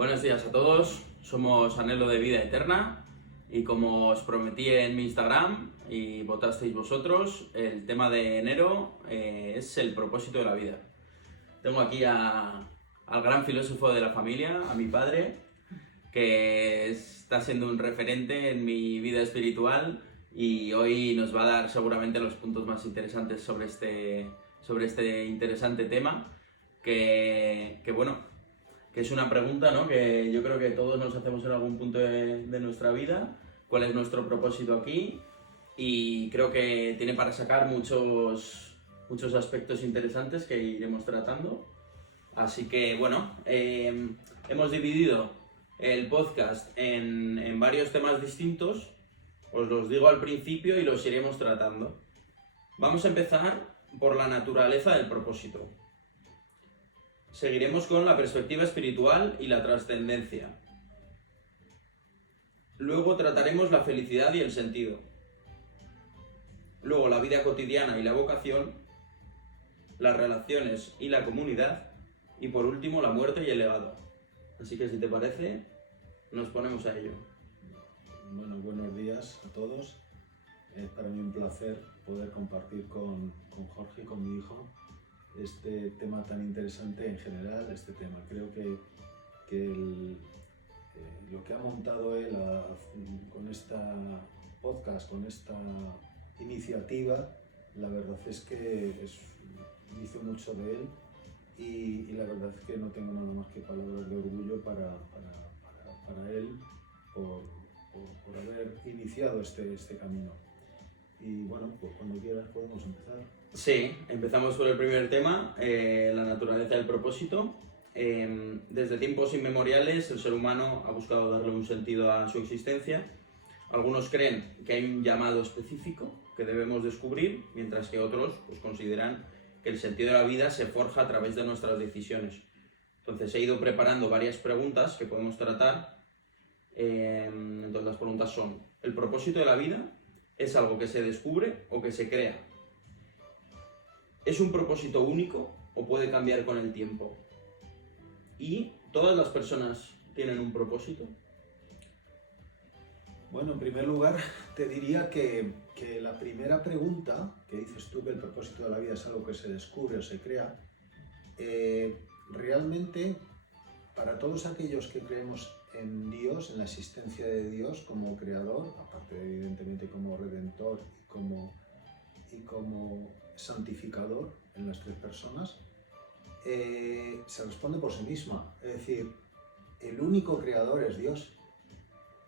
Buenos días a todos, somos Anhelo de Vida Eterna y como os prometí en mi Instagram y votasteis vosotros, el tema de enero es el propósito de la vida. Tengo aquí al gran filósofo de la familia, a mi padre, que está siendo un referente en mi vida espiritual y hoy nos va a dar seguramente los puntos más interesantes sobre este interesante tema que es una pregunta, ¿no?, que yo creo que todos nos hacemos en algún punto de nuestra vida. ¿Cuál es nuestro propósito aquí? Y creo que tiene para sacar muchos aspectos interesantes que iremos tratando. Así que bueno, hemos dividido el podcast en varios temas distintos. Os los digo al principio y los iremos tratando. Vamos a empezar por la naturaleza del propósito. Seguiremos con la perspectiva espiritual y la trascendencia. Luego trataremos la felicidad y el sentido. Luego la vida cotidiana y la vocación, las relaciones y la comunidad, y por último la muerte y el legado. Así que si te parece, nos ponemos a ello. Bueno, buenos días a todos. Es para mí un placer poder compartir con Jorge y con mi hijo este tema tan interesante en general. Creo que lo que ha montado él con esta podcast, con esta iniciativa, la verdad es que dice mucho de él y la verdad es que no tengo nada más que palabras de orgullo para él por haber iniciado este camino. Y bueno, pues cuando quieras podemos empezar. Sí, empezamos por el primer tema, la naturaleza del propósito. Desde tiempos inmemoriales el ser humano ha buscado darle un sentido a su existencia. Algunos creen que hay un llamado específico que debemos descubrir, mientras que otros consideran que el sentido de la vida se forja a través de nuestras decisiones. Entonces he ido preparando varias preguntas que podemos tratar. Entonces las preguntas son: ¿el propósito de la vida es algo que se descubre o que se crea? ¿Es un propósito único o puede cambiar con el tiempo? ¿Y todas las personas tienen un propósito? Bueno, en primer lugar te diría que la primera pregunta, que dices tú que el propósito de la vida es algo que se descubre o se crea, realmente para todos aquellos que creemos en Dios, en la existencia de Dios como creador, aparte de, evidentemente como redentor y como santificador en las tres personas, se responde por sí misma. Es decir, el único creador es Dios.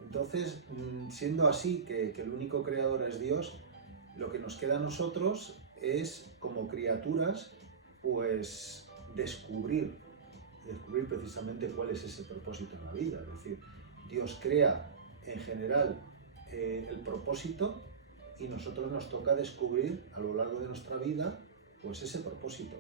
Entonces, siendo así que el único creador es Dios, lo que nos queda a nosotros es, como criaturas, pues descubrir precisamente cuál es ese propósito en la vida. Es decir, Dios crea en general el propósito y nosotros nos toca descubrir a lo largo de nuestra vida pues ese propósito.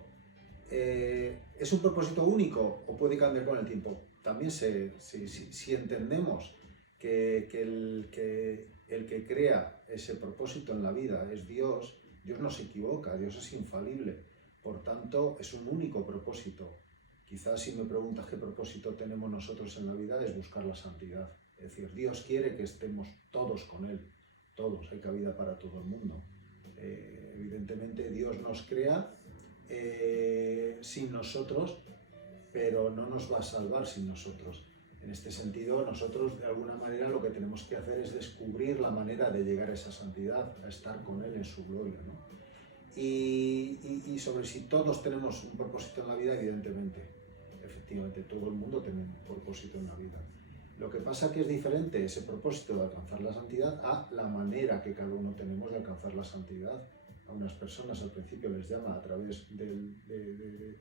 ¿Es un propósito único o puede cambiar con el tiempo? También si entendemos que el que crea ese propósito en la vida es Dios, Dios no se equivoca, Dios es infalible, por tanto es un único propósito. Quizás si me preguntas qué propósito tenemos nosotros en la vida es buscar la santidad. Es decir, Dios quiere que estemos todos con Él, todos, hay cabida para todo el mundo. Evidentemente Dios nos crea sin nosotros, pero no nos va a salvar sin nosotros. En este sentido, nosotros de alguna manera lo que tenemos que hacer es descubrir la manera de llegar a esa santidad, a estar con Él en su gloria, ¿no? Y sobre si todos tenemos un propósito en la vida, evidentemente, efectivamente, todo el mundo tiene un propósito en la vida. Lo que pasa que es diferente ese propósito de alcanzar la santidad a la manera que cada uno tenemos de alcanzar la santidad. A unas personas al principio les llama a través de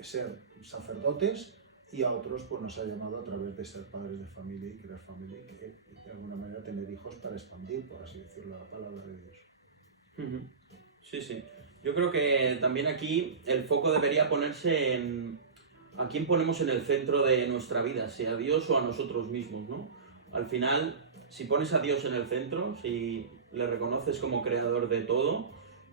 ser sacerdotes, y a otros pues nos ha llamado a través de ser padres de familia y crear familia y que de alguna manera tener hijos para expandir, por así decirlo, la palabra de Dios. Sí. Yo creo que también aquí el foco debería ponerse en a quién ponemos en el centro de nuestra vida, si a Dios o a nosotros mismos, ¿no? Al final, si pones a Dios en el centro, si le reconoces como creador de todo,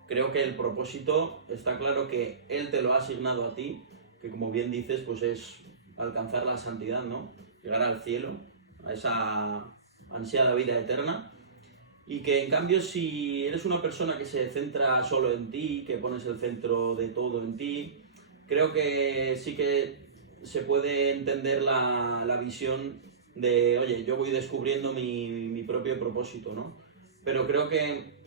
creo que el propósito está claro que Él te lo ha asignado a ti, que como bien dices, pues es alcanzar la santidad, ¿no? Llegar al cielo, a esa ansiada vida eterna. Y que en cambio si eres una persona que se centra solo en ti, que pones el centro de todo en ti, creo que sí que se puede entender la visión de, oye, yo voy descubriendo mi propio propósito, ¿no? Pero creo que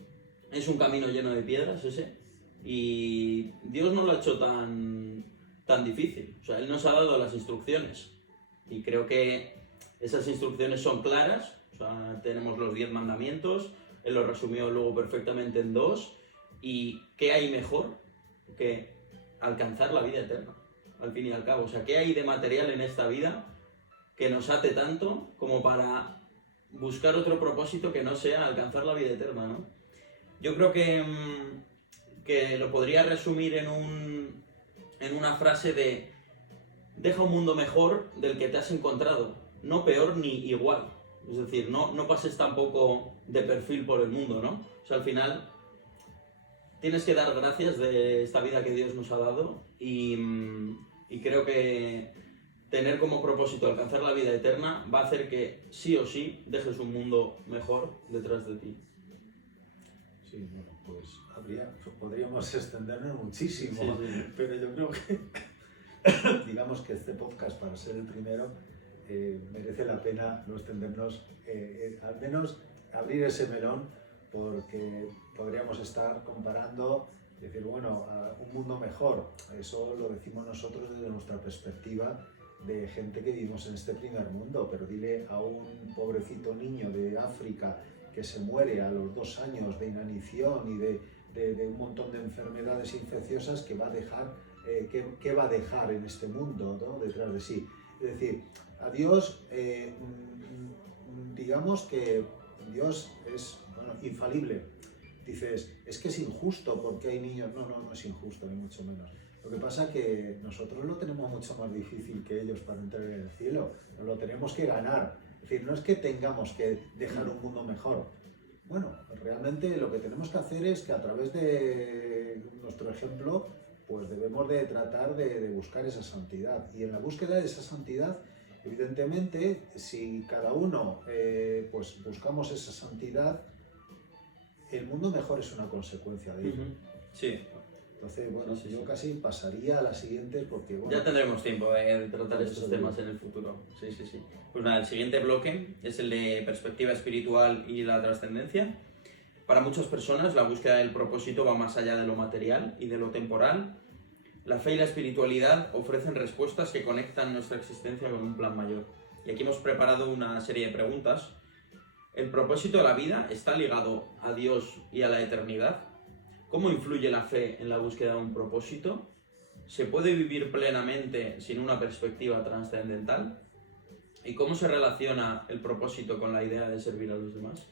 es un camino lleno de piedras ese, y Dios no lo ha hecho tan difícil. O sea, Él nos ha dado las instrucciones, y creo que esas instrucciones son claras. O sea, tenemos los 10 mandamientos, Él lo resumió luego perfectamente en 2, y ¿qué hay mejor que alcanzar la vida eterna, al fin y al cabo? O sea, ¿qué hay de material en esta vida que nos ate tanto como para buscar otro propósito que no sea alcanzar la vida eterna, ¿no? Yo creo que lo podría resumir en una frase de: deja un mundo mejor del que te has encontrado, no peor ni igual. Es decir, no pases tampoco de perfil por el mundo, ¿no? O sea, al final tienes que dar gracias de esta vida que Dios nos ha dado, y creo que tener como propósito alcanzar la vida eterna va a hacer que sí o sí dejes un mundo mejor detrás de ti. Sí, bueno, pues podríamos extendernos muchísimo, Sí. pero yo creo que digamos que este podcast, para ser el primero, merece la pena no extendernos, al menos abrir ese melón, porque podríamos estar comparando, decir, bueno, a un mundo mejor. Eso lo decimos nosotros desde nuestra perspectiva de gente que vivimos en este primer mundo, pero dile a un pobrecito niño de África que se muere a los 2 años de inanición y de un montón de enfermedades infecciosas, que va a dejar, ¿qué va a dejar en este mundo, ¿no?, detrás de sí? Es decir, a Dios, digamos que Dios es, bueno, infalible. Dices, es que es injusto porque hay niños. No es injusto, ni mucho menos. Lo que pasa es que nosotros lo tenemos mucho más difícil que ellos para entrar en el cielo. Nos lo tenemos que ganar. Es decir, no es que tengamos que dejar un mundo mejor. Bueno, realmente lo que tenemos que hacer es que a través de nuestro ejemplo, pues debemos de tratar de buscar esa santidad. Y en la búsqueda de esa santidad, evidentemente, si cada uno pues buscamos esa santidad, el mundo mejor es una consecuencia de ello. Sí. Entonces, bueno, Sí. yo casi pasaría a la siguiente, porque bueno, Ya tendremos tiempo de tratar estos temas en el futuro. Sí. Pues nada, el siguiente bloque es el de perspectiva espiritual y la trascendencia. Para muchas personas la búsqueda del propósito va más allá de lo material y de lo temporal. La fe y la espiritualidad ofrecen respuestas que conectan nuestra existencia con un plan mayor. Y aquí hemos preparado una serie de preguntas. ¿El propósito de la vida está ligado a Dios y a la eternidad? ¿Cómo influye la fe en la búsqueda de un propósito? ¿Se puede vivir plenamente sin una perspectiva trascendental? ¿Y cómo se relaciona el propósito con la idea de servir a los demás?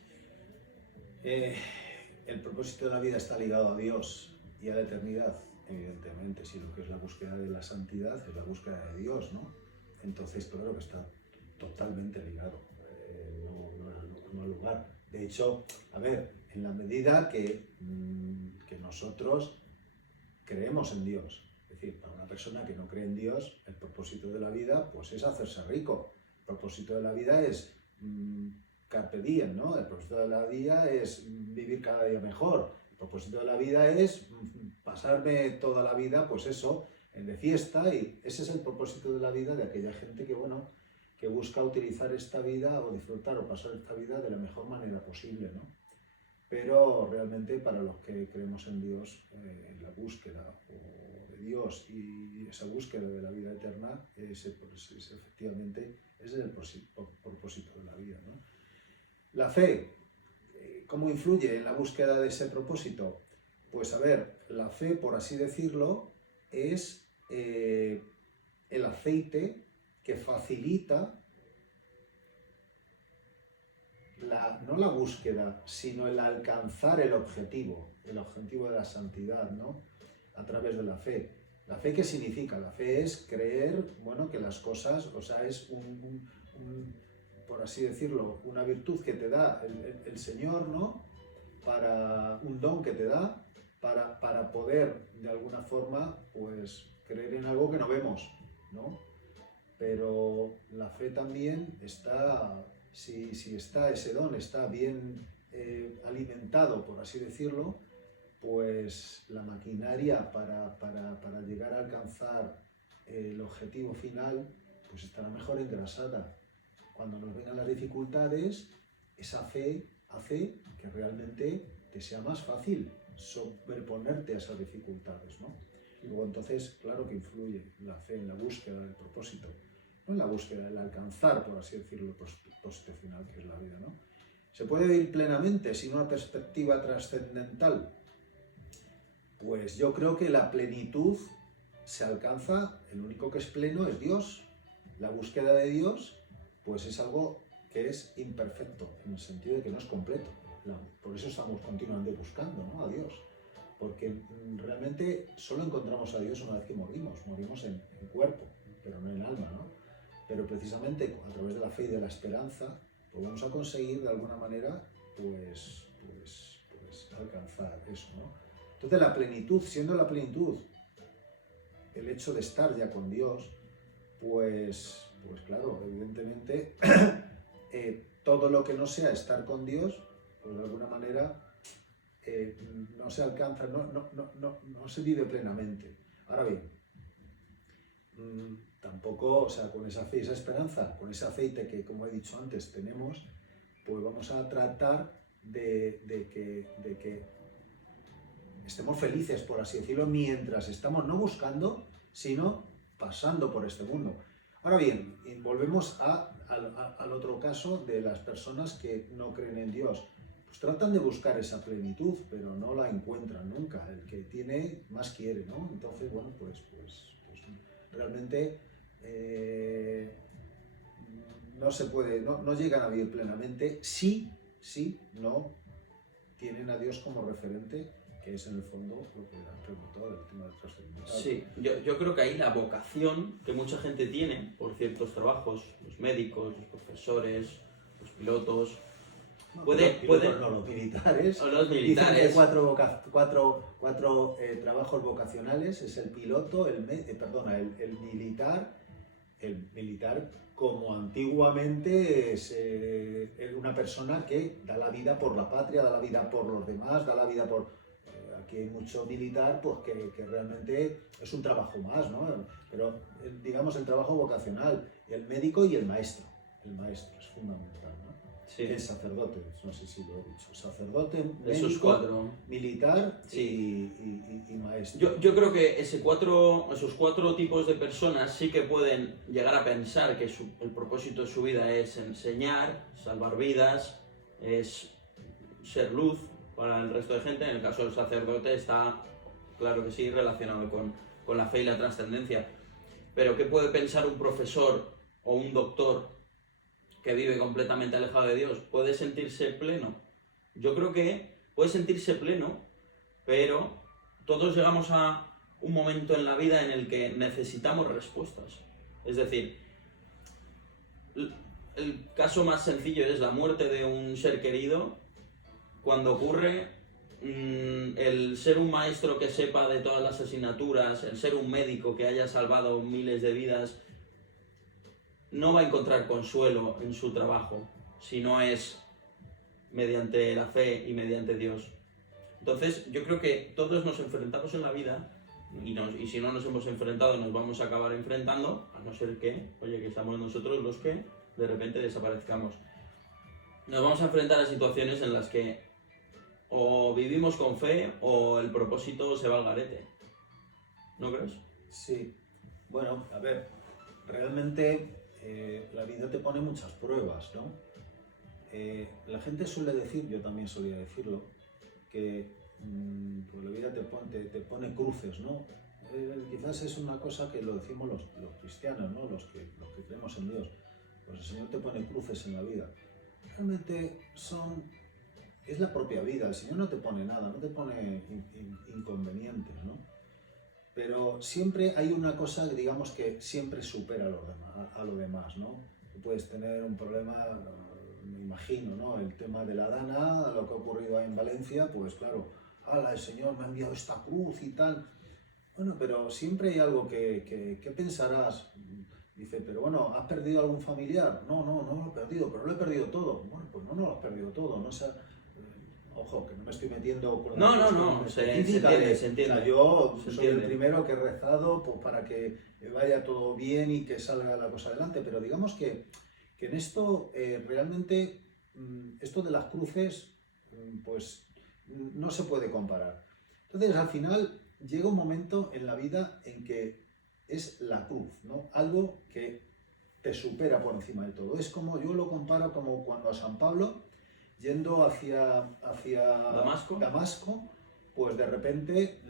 El propósito de la vida está ligado a Dios y a la eternidad, evidentemente. Si lo que es la búsqueda de la santidad es la búsqueda de Dios, ¿no? Entonces, claro que está totalmente ligado, no al lugar. De hecho, a ver, en la medida que nosotros creemos en Dios, es decir, para una persona que no cree en Dios, el propósito de la vida pues es hacerse rico. El propósito de la vida es carpe diem, ¿no? El propósito de la vida es vivir cada día mejor. El propósito de la vida es pasarme toda la vida, pues eso, de fiesta, y ese es el propósito de la vida de aquella gente que, bueno, que busca utilizar esta vida o disfrutar o pasar esta vida de la mejor manera posible, ¿no? Pero realmente para los que creemos en Dios, la búsqueda de Dios y esa búsqueda de la vida eterna efectivamente es el propósito de la vida, ¿no? La fe, ¿cómo influye en la búsqueda de ese propósito? Pues a ver, la fe, por así decirlo, es el aceite que facilita no la búsqueda, sino el alcanzar el objetivo de la santidad, ¿no? A través de la fe. ¿La fe qué significa? La fe es creer, bueno, que las cosas, o sea, es por así decirlo, una virtud que te da el Señor, ¿no? Un don que te da para poder, de alguna forma, pues, creer en algo que no vemos, ¿no? pero la fe también está, si está ese don, está bien alimentado, por así decirlo, pues la maquinaria para llegar a alcanzar el objetivo final, pues estará mejor engrasada. Cuando nos vengan las dificultades, esa fe hace que realmente te sea más fácil sobreponerte a esas dificultades, ¿no? Y luego entonces, claro que influye la fe en la búsqueda del propósito, no en la búsqueda, el alcanzar, por así decirlo, el propósito final que es la vida, ¿no? ¿Se puede vivir plenamente sin una perspectiva trascendental? Pues yo creo que la plenitud se alcanza, el único que es pleno es Dios. La búsqueda de Dios, pues es algo que es imperfecto, en el sentido de que no es completo. Por eso estamos continuamente buscando, ¿no?, a Dios. Porque realmente solo encontramos a Dios una vez que morimos en cuerpo, pero no en alma, ¿no? Pero precisamente a través de la fe y de la esperanza, pues vamos a conseguir de alguna manera, pues alcanzar eso, ¿no? Entonces la plenitud, siendo la plenitud el hecho de estar ya con Dios, pues claro, evidentemente todo lo que no sea estar con Dios, pues de alguna manera no se alcanza, no se vive plenamente. Ahora bien, tampoco, o sea, con esa fe y esa esperanza, con ese aceite que, como he dicho antes, tenemos, pues vamos a tratar de que estemos felices, por así decirlo, mientras estamos no buscando, sino pasando por este mundo. Ahora bien, volvemos al otro caso de las personas que no creen en Dios. Pues tratan de buscar esa plenitud, pero no la encuentran nunca. El que tiene, más quiere, ¿no? Entonces, bueno, pues realmente no se puede, no llegan a vivir plenamente si no tienen a Dios como referente, que es en el fondo lo que han preguntado del tema del trascendental. Sí, yo creo que ahí la vocación que mucha gente tiene por ciertos trabajos, los médicos, los profesores, los pilotos, No, puede... los militares. O los militares. Dicen que cuatro trabajos vocacionales: es el piloto, el militar, como antiguamente es una persona que da la vida por la patria, da la vida por los demás, da la vida por... Aquí hay mucho militar, pues que realmente es un trabajo más, ¿no? Pero digamos el trabajo vocacional, el médico y el maestro. El maestro es fundamental, ¿no? Sí. El sacerdote, no sé si lo he dicho. Sacerdote, médico, esos cuatro. Militar, sí. y maestro. Yo creo que esos cuatro tipos de personas sí que pueden llegar a pensar que el propósito de su vida es enseñar, salvar vidas, es ser luz para el resto de gente. En el caso del sacerdote está, claro que sí, relacionado con la fe y la trascendencia. Pero ¿qué puede pensar un profesor o un doctor que vive completamente alejado de Dios? ¿Puede sentirse pleno? Yo creo que puede sentirse pleno, pero todos llegamos a un momento en la vida en el que necesitamos respuestas. Es decir, el caso más sencillo es la muerte de un ser querido. Cuando ocurre, el ser un maestro que sepa de todas las asignaturas, el ser un médico que haya salvado miles de vidas, no va a encontrar consuelo en su trabajo si no es mediante la fe y mediante Dios. Entonces, yo creo que todos nos enfrentamos en la vida, y si no nos hemos enfrentado, nos vamos a acabar enfrentando, a no ser que, que estamos nosotros los que de repente desaparezcamos. Nos vamos a enfrentar a situaciones en las que o vivimos con fe o el propósito se va al garete. ¿No crees? Sí. Bueno, a ver, realmente la vida te pone muchas pruebas, ¿no? La gente suele decir, yo también solía decirlo, que pues la vida te pone cruces, ¿no? Quizás es una cosa que lo decimos los cristianos, ¿no? Los que creemos en Dios. Pues el Señor te pone cruces en la vida. Realmente es la propia vida. El Señor no te pone nada, no te pone inconvenientes, ¿no? Pero siempre hay una cosa, digamos, que siempre supera a lo demás, ¿no? Tú puedes tener un problema, me imagino, ¿no? El tema de la Dana, lo que ha ocurrido ahí en Valencia, pues claro, el Señor me ha enviado esta cruz y tal. Bueno, pero siempre hay algo que pensarás. Dice, pero bueno, ¿has perdido algún familiar? No, no, no lo he perdido, pero lo he perdido todo. Bueno, pues no, no lo has perdido todo, no sé. Ojo, que no me estoy metiendo con No, la no, cuestión no, específica entiende, de- se entiende. O sea, yo Se soy el entiende. primero que he rezado pues, para que vaya todo bien y que salga la cosa adelante, pero digamos que en esto realmente, esto de las cruces, pues no se puede comparar. Entonces, al final, llega un momento en la vida en que es la cruz, ¿no? Algo que te supera por encima de todo. Es como, yo lo comparo como cuando a San Pablo, yendo hacia ¿Damasco? Damasco, pues de repente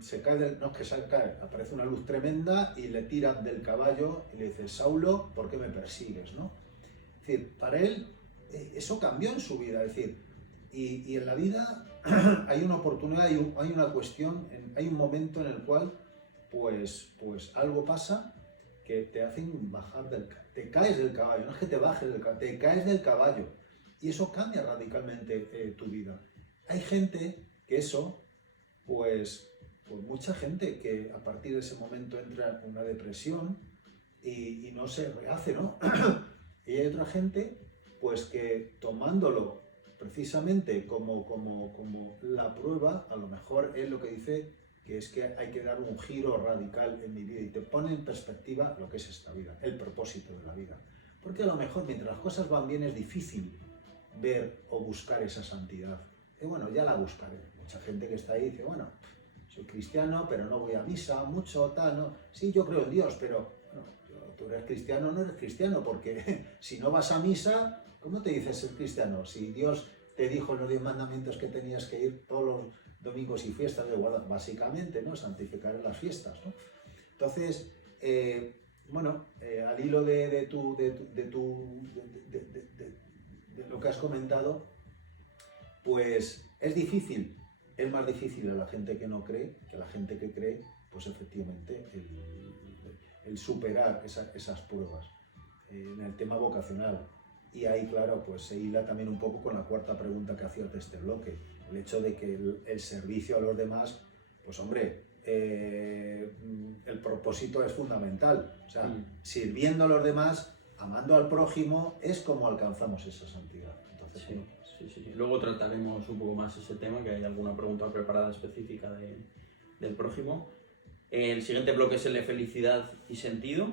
se cae, no es que se cae, aparece una luz tremenda y le tiran del caballo y le dice, Saulo, ¿por qué me persigues? ¿No? Es decir, para él eso cambió en su vida, es decir, y en la vida hay una oportunidad, hay una cuestión, hay un momento en el cual pues algo pasa que te hacen bajar te caes del caballo, no es que te bajes del caballo, te caes del caballo y eso cambia radicalmente tu vida. Hay gente que eso, pues mucha gente que a partir de ese momento entra en una depresión y no se rehace, ¿no? Y hay otra gente, pues que tomándolo precisamente como la prueba, a lo mejor es lo que dice que es que hay que dar un giro radical en mi vida y te pone en perspectiva lo que es esta vida, el propósito de la vida. Porque a lo mejor mientras las cosas van bien es difícil ver o buscar esa santidad. Y bueno, ya la buscaré. Mucha gente que está ahí dice, bueno, soy cristiano, pero no voy a misa mucho, tal, ¿no? Sí, yo creo en Dios, pero bueno, tú eres cristiano o no eres cristiano, porque si no vas a misa, ¿cómo te dices ser cristiano? Si Dios te dijo en los 10 mandamientos que tenías que ir todos los domingos y fiestas de guardar, básicamente, ¿no? Santificar las fiestas, ¿no? Entonces, bueno, al hilo de lo que has comentado, pues es difícil, es más difícil a la gente que no cree que a la gente que cree, pues efectivamente el superar esas pruebas en el tema vocacional. Y ahí, claro, pues se hila también un poco con la cuarta pregunta que hacías de este bloque, el hecho de que el servicio a los demás, pues hombre, el propósito es fundamental. O sea, sirviendo a los demás, amando al prójimo, es como alcanzamos esa santidad. Entonces, Sí, bueno, sí. Luego trataremos un poco más ese tema, que hay alguna pregunta preparada específica del prójimo. El siguiente bloque es el de felicidad y sentido,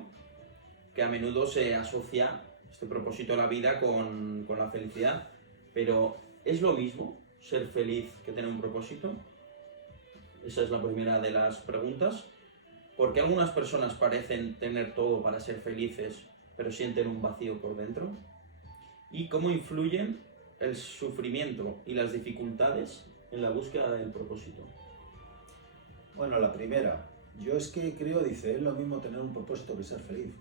que a menudo se asocia este propósito de la vida con la felicidad, pero ¿es lo mismo ser feliz que tener un propósito? Esa es la primera de las preguntas. ¿Por qué algunas personas parecen tener todo para ser felices, pero sienten un vacío por dentro? ¿Y cómo influyen el sufrimiento y las dificultades en la búsqueda del propósito? bueno, la primera, yo es que creo, dice, es lo mismo tener un propósito que ser feliz.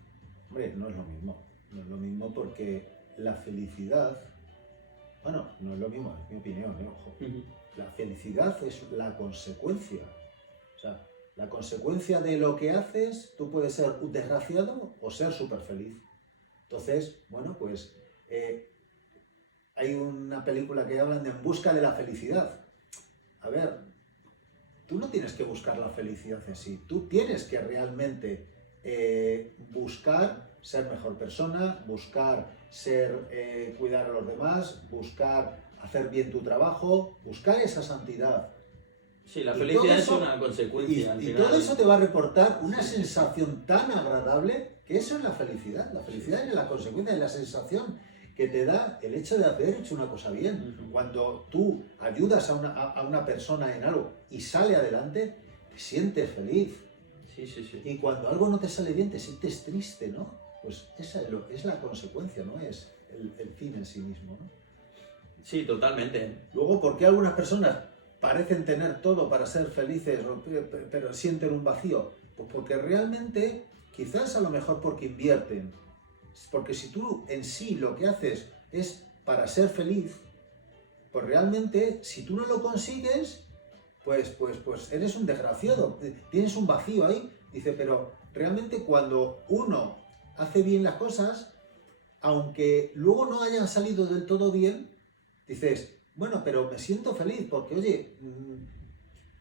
Hombre, no es lo mismo. No es lo mismo porque la felicidad, bueno, no es lo mismo, es mi opinión, ojo. La felicidad es la consecuencia. O sea, la consecuencia de lo que haces, tú puedes ser un desgraciado o ser súper feliz. Entonces, bueno, pues hay una película que hablan de En busca de la felicidad. A ver, tú no tienes que buscar la felicidad en sí, tú tienes que realmente buscar ser mejor persona, buscar cuidar a los demás, buscar hacer bien tu trabajo, buscar esa santidad. Sí, la Y felicidad todo es eso- una consecuencia. al Y final. todo eso te va a reportar una Sí. sensación tan agradable que eso es la felicidad. La felicidad es la consecuencia de la sensación que te da el hecho de haber hecho una cosa bien. Cuando tú ayudas a una persona en algo y sale adelante, te sientes feliz. Sí. Y cuando algo no te sale bien, te sientes triste, ¿no? Pues esa es la consecuencia, no es el fin en sí mismo, ¿no? Sí, totalmente. Luego, ¿por qué algunas personas parecen tener todo para ser felices, pero sienten un vacío? Pues porque realmente, quizás a lo mejor porque invierten. Porque si tú en sí lo que haces es para ser feliz, pues realmente, si tú no lo consigues, pues eres un desgraciado, tienes un vacío ahí. Dice, pero realmente cuando uno hace bien las cosas, aunque luego no hayan salido del todo bien, dices, bueno, pero me siento feliz porque, oye,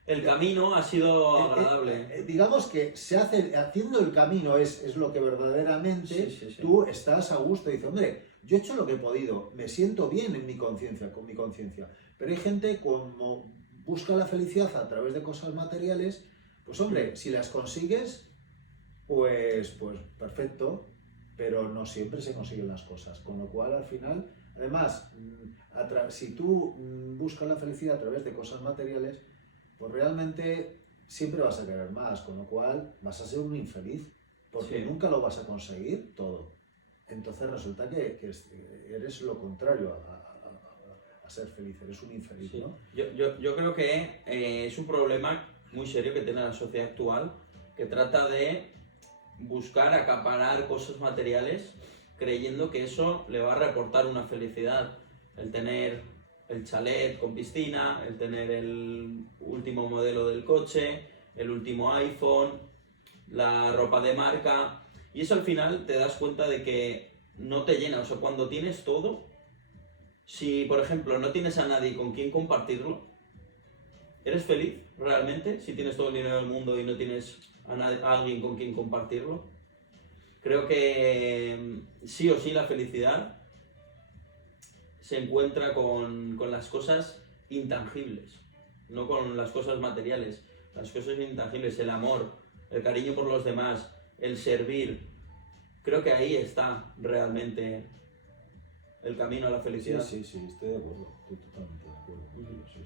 El camino ha sido agradable. Digamos que haciendo el camino es lo que verdaderamente Sí. tú estás a gusto y dices, hombre, yo he hecho lo que he podido, me siento bien en mi conciencia, con mi conciencia. Pero hay gente como busca la felicidad a través de cosas materiales, pues hombre, si las consigues, pues perfecto, pero no siempre se consiguen las cosas. Con lo cual al final, además, si tú buscas la felicidad a través de cosas materiales, pues realmente siempre vas a querer más, con lo cual vas a ser un infeliz, porque nunca lo vas a conseguir todo. Entonces resulta que eres lo contrario a ser feliz, eres un infeliz, ¿no? Yo creo que es un problema muy serio que tiene la sociedad actual, que trata de buscar acaparar cosas materiales creyendo que eso le va a reportar una felicidad. El tener el chalet con piscina, el tener el último modelo del coche, el último iPhone, la ropa de marca, y eso al final te das cuenta de que no te llena. O sea, cuando tienes todo, si por ejemplo no tienes a nadie con quien compartirlo, ¿eres feliz realmente si tienes todo el dinero del mundo y no tienes a alguien con quien compartirlo? Creo que sí o sí la felicidad se encuentra con las cosas intangibles, no con las cosas materiales. Las cosas intangibles, el amor, el cariño por los demás, el servir. Creo que ahí está realmente el camino a la felicidad. Sí, estoy de acuerdo, estoy totalmente de acuerdo contigo, sí.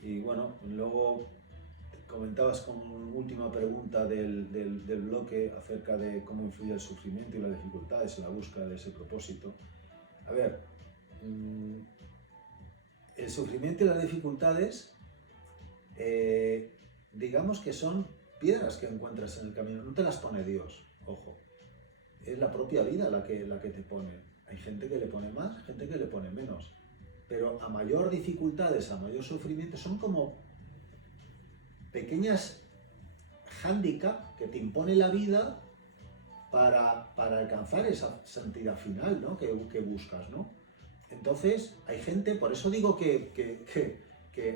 Y bueno, luego comentabas como última pregunta del bloque acerca de cómo influye el sufrimiento y las dificultades en la búsqueda de ese propósito. A ver, el sufrimiento y las dificultades, digamos que son piedras que encuentras en el camino, no te las pone Dios, ojo, es la propia vida la que te pone. Hay gente que le pone más, gente que le pone menos, pero a mayor dificultades, a mayor sufrimiento, son como pequeñas hándicap que te impone la vida para alcanzar esa santidad final, ¿no? que buscas, ¿no? Entonces, hay gente, por eso digo que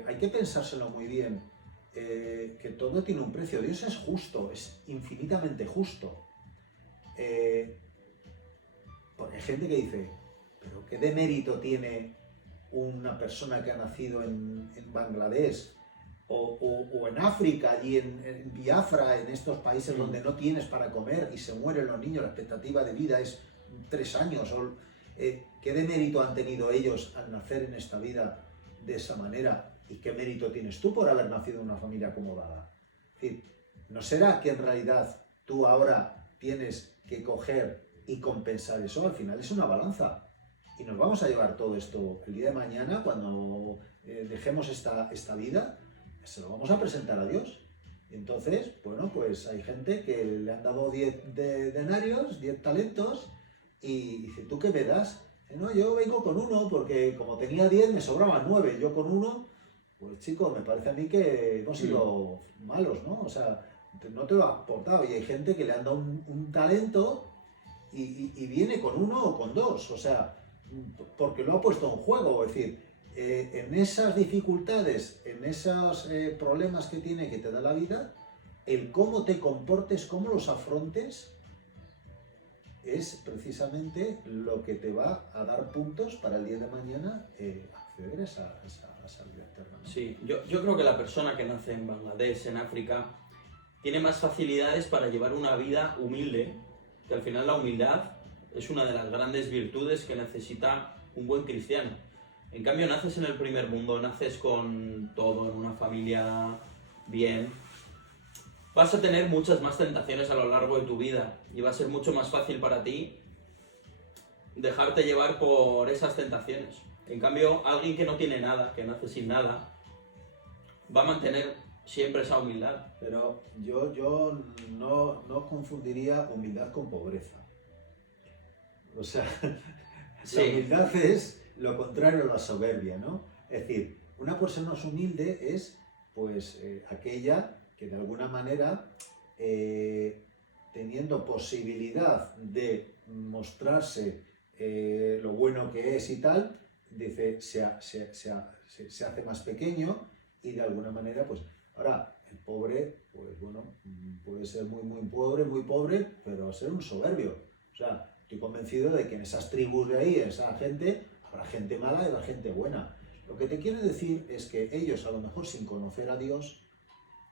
hay que pensárselo muy bien, que todo tiene un precio. Dios es justo, es infinitamente justo. Hay gente que dice, pero ¿qué demérito tiene una persona que ha nacido en Bangladesh o en África, allí en Biafra, en estos países donde no tienes para comer y se mueren los niños, la expectativa de vida es 3 años? ¿Qué demérito han tenido ellos al nacer en esta vida de esa manera? ¿Y qué mérito tienes tú por haber nacido en una familia acomodada? Es decir, ¿no será que en realidad tú ahora tienes que coger y compensar eso? Al final es una balanza. Y nos vamos a llevar todo esto el día de mañana, cuando dejemos esta vida, se lo vamos a presentar a Dios. Y entonces, bueno, pues hay gente que le han dado 10 denarios, 10 talentos, y dice, ¿tú qué me das? No, yo vengo con 1, porque como tenía 10 me sobraban 9, yo con 1, pues chico, me parece a mí que hemos sido malos, ¿no? O sea, no te lo ha aportado. Y hay gente que le han dado un talento y viene con 1 o con 2, o sea, porque lo ha puesto en juego. Es decir, en esas dificultades, en esos problemas que tiene, que te da la vida, el cómo te comportes, cómo los afrontes, es precisamente lo que te va a dar puntos para el día de mañana acceder a esa vida eterna, ¿no? Sí, yo creo que la persona que nace en Bangladesh, en África, tiene más facilidades para llevar una vida humilde, que al final la humildad es una de las grandes virtudes que necesita un buen cristiano. En cambio, naces en el primer mundo, naces con todo, en una familia bien, vas a tener muchas más tentaciones a lo largo de tu vida y va a ser mucho más fácil para ti dejarte llevar por esas tentaciones. En cambio, alguien que no tiene nada, que nace sin nada, va a mantener siempre esa humildad. Pero yo no confundiría humildad con pobreza. O sea, Sí. La humildad es lo contrario a la soberbia, ¿no? Es decir, una persona humilde es, pues, aquella que de alguna manera, teniendo posibilidad de mostrarse lo bueno que es y tal, dice, se hace más pequeño y de alguna manera, pues, ahora, el pobre, pues bueno, puede ser muy pobre, pero ser un soberbio. O sea, estoy convencido de que en esas tribus de ahí, esa gente, habrá gente mala y habrá gente buena. Lo que te quiero decir es que ellos, a lo mejor sin conocer a Dios,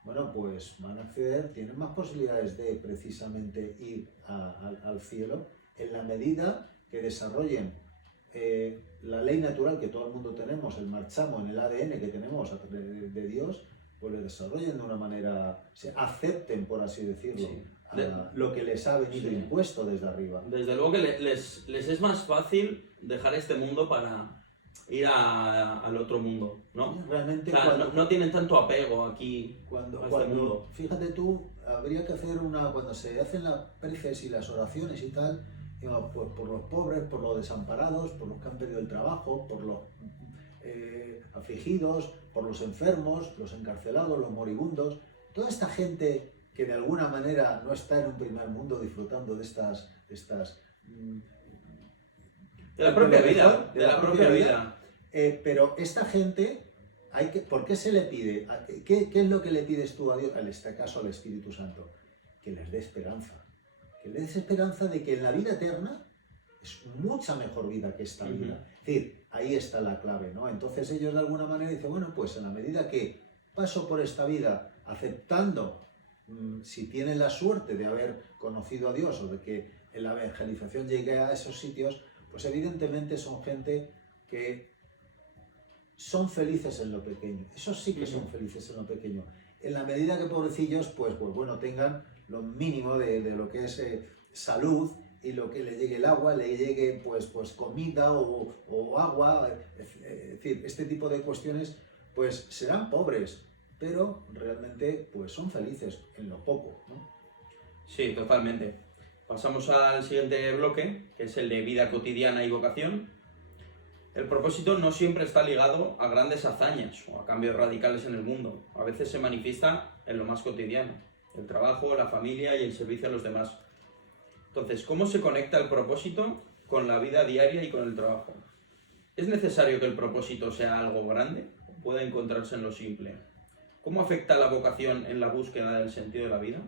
bueno, pues van a acceder, tienen más posibilidades de precisamente ir al cielo en la medida que desarrollen la ley natural que todo el mundo tenemos, el marchamo en el ADN que tenemos de Dios, pues lo desarrollen de una manera, se acepten, por así decirlo, Sí. lo que les ha venido Sí. impuesto desde arriba. Desde luego que les es más fácil dejar este mundo para ir al otro mundo, ¿no? Realmente O sea, no tienen tanto apego aquí a este mundo. Fíjate tú, habría que hacer cuando se hacen las preces y las oraciones y tal, digamos, pues por los pobres, por los desamparados, por los que han perdido el trabajo, por los afligidos, por los enfermos, los encarcelados, los moribundos, toda esta gente que de alguna manera no está en un primer mundo disfrutando de de la propia vida, de la propia vida. Pero esta gente, ¿por qué se le pide? ¿Qué es lo que le pides tú a Dios, en este caso al Espíritu Santo? Que les dé esperanza. Que les dé esperanza de que en la vida eterna es mucha mejor vida que esta vida. Es decir, ahí está la clave, ¿no? Entonces ellos de alguna manera dicen, bueno, pues en la medida que paso por esta vida aceptando, si tienen la suerte de haber conocido a Dios o de que en la evangelización llegue a esos sitios, pues evidentemente son gente que son felices en lo pequeño. Esos sí que son felices en lo pequeño. En la medida que pobrecillos, pues bueno, tengan lo mínimo de lo que es salud y lo que le llegue el agua, le llegue pues comida o agua, es decir, este tipo de cuestiones, pues serán pobres, pero realmente pues son felices en lo poco, ¿no? Sí, totalmente. Pasamos al siguiente bloque, que es el de vida cotidiana y vocación. El propósito no siempre está ligado a grandes hazañas o a cambios radicales en el mundo. A veces se manifiesta en lo más cotidiano, el trabajo, la familia y el servicio a los demás. Entonces, ¿cómo se conecta el propósito con la vida diaria y con el trabajo? ¿Es necesario que el propósito sea algo grande o puede encontrarse en lo simple? ¿Cómo afecta la vocación en la búsqueda del sentido de la vida?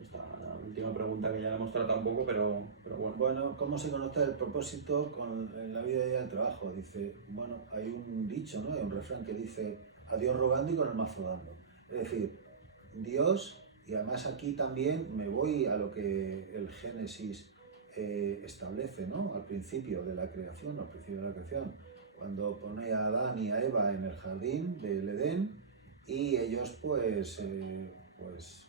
Esta es la última pregunta que ya hemos tratado un poco, pero bueno. Bueno, ¿cómo se conecta el propósito en la vida y el trabajo? Dice, bueno, hay un dicho, ¿no? Hay un refrán que dice, a Dios rogando y con el mazo dando. Es decir, Dios, y además aquí también me voy a lo que el Génesis establece, ¿no? Al principio de la creación, cuando pone a Adán y a Eva en el jardín del Edén, y ellos pues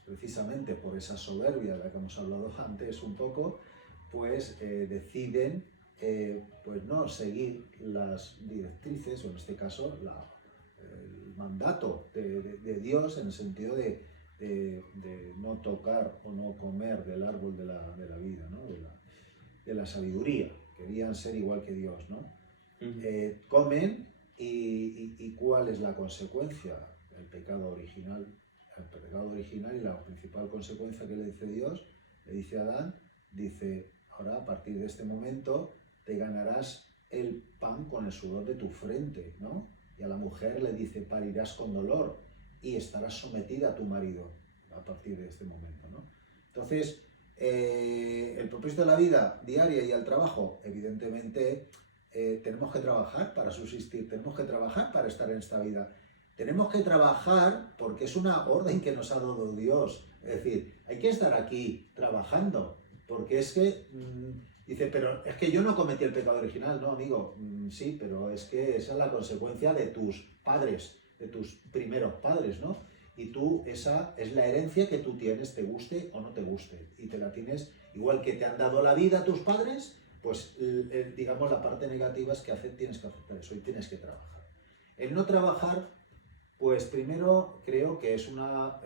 precisamente por esa soberbia de la que hemos hablado antes un poco, pues deciden pues no seguir las directrices, o en este caso el mandato de Dios, en el sentido de no tocar o no comer del árbol de la vida, ¿no? de la sabiduría. Querían ser igual que Dios, ¿no? Comen y ¿cuál es la consecuencia? El pecado original y la principal consecuencia que le dice Dios, le dice a Adán, dice, ahora a partir de este momento te ganarás el pan con el sudor de tu frente, ¿no? Y a la mujer le dice, parirás con dolor y estarás sometida a tu marido a partir de este momento, ¿no? Entonces, el propósito de la vida diaria y al trabajo, evidentemente, tenemos que trabajar para subsistir, tenemos que trabajar para estar en esta vida. Tenemos que trabajar porque es una orden que nos ha dado Dios. Es decir, hay que estar aquí trabajando, porque es que, dice, pero es que yo no cometí el pecado original. No, amigo, sí, pero es que esa es la consecuencia de tus padres, de tus primeros padres, ¿no? Y tú, esa es la herencia que tú tienes, te guste o no te guste. Y te la tienes, igual que te han dado la vida tus padres, pues digamos la parte negativa es que tienes que aceptar eso y tienes que trabajar. El no trabajar, pues primero creo que es una,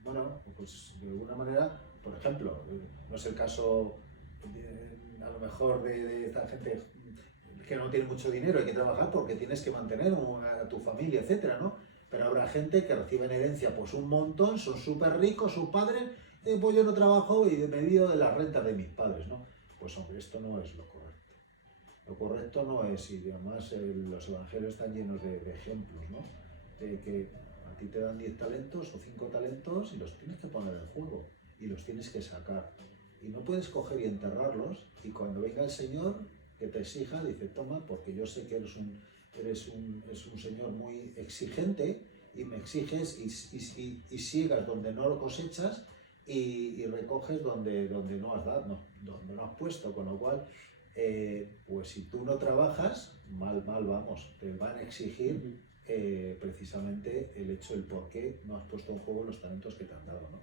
bueno, pues de alguna manera, por ejemplo, no es el caso a lo mejor de esta gente que no tiene mucho dinero, hay que trabajar porque tienes que mantener a tu familia, etcétera, ¿no? Pero habrá gente que recibe en herencia pues un montón, son súper ricos, sus padres, pues yo no trabajo y me vivo de las rentas de mis padres, ¿no? Pues hombre, esto no es lo correcto. Lo correcto no es, y además los evangelios están llenos de ejemplos, ¿no? que a ti te dan 10 talentos o 5 talentos y los tienes que poner en juego y los tienes que sacar. Y no puedes coger y enterrarlos y cuando venga el Señor que te exija, dice, toma, porque yo sé que eres un Señor muy exigente y me exiges y sigas donde no lo cosechas y recoges donde no has dado, donde no has puesto, con lo cual, pues si tú no trabajas, mal vamos, te van a exigir precisamente el hecho del por qué no has puesto en juego los talentos que te han dado, ¿no?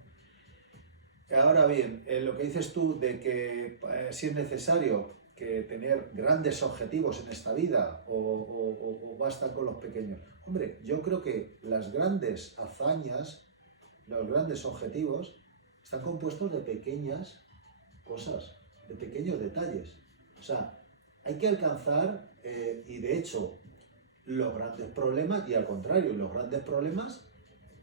Ahora bien, lo que dices tú de que si es necesario que tener grandes objetivos en esta vida o basta con los pequeños. Hombre, yo creo que las grandes hazañas, los grandes objetivos, están compuestos de pequeñas cosas, de pequeños detalles. O sea, hay que alcanzar, y de hecho, los grandes problemas, y al contrario, los grandes problemas